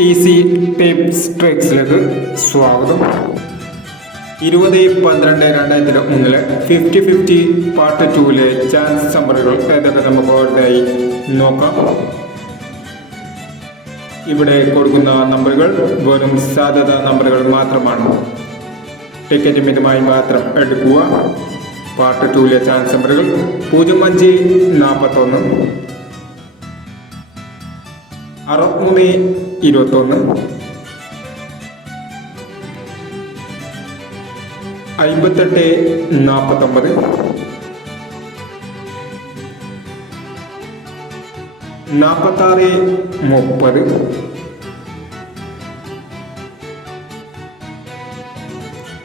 Easy tips ട്രിക്സിലേക്ക് സ്വാഗതം. 20/12/2001 50-50 part 2 chance നമ്പറുകൾ ഏതൊക്കെ നമുക്ക് ഓൾറെഡി നോക്കാം. ഇവിടെ കൊടുക്കുന്ന നമ്പറുകൾ വെറും സാധ്യത നമ്പറുകൾ മാത്രമാണ്. ടിക്കറ്റ് മിതമായി മാത്രം എടുക്കുക. പാർട്ട് 2 ചാൻസ് നമ്പറുകൾ 05-41,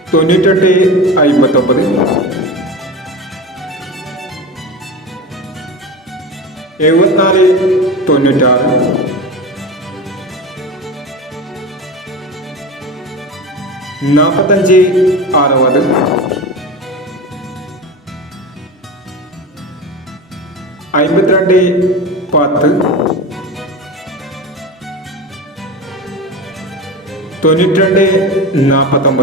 63-21, 58-49, 46-30, 98-59, 74-96, 45-60, 52-10, 92-49,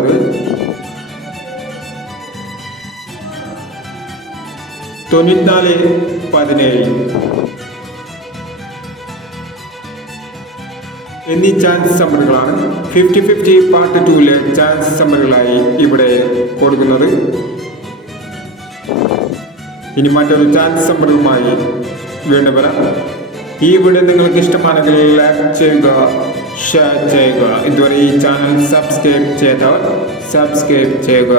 94-17 എന്നീ ചാൻസ് നമ്പറുകളാണ് 50-50 പാർട്ട് 2 ചാൻസ് നമ്പറുകളായി ഇവിടെ കൊടുക്കുന്നത്. ഇനി മറ്റൊരു ചാൻസ് നമ്പറുമായി വീണ്ടും വരാം. ഈ വീഡിയോ നിങ്ങൾക്ക് ഇഷ്ടമാണെങ്കിൽ ലൈക്ക് ചെയ്യുക, ഷെയർ ചെയ്യുക. ഇതുവരെ ഈ ചാനൽ സബ്സ്ക്രൈബ് ചെയ്തവർ സബ്സ്ക്രൈബ് ചെയ്യുക.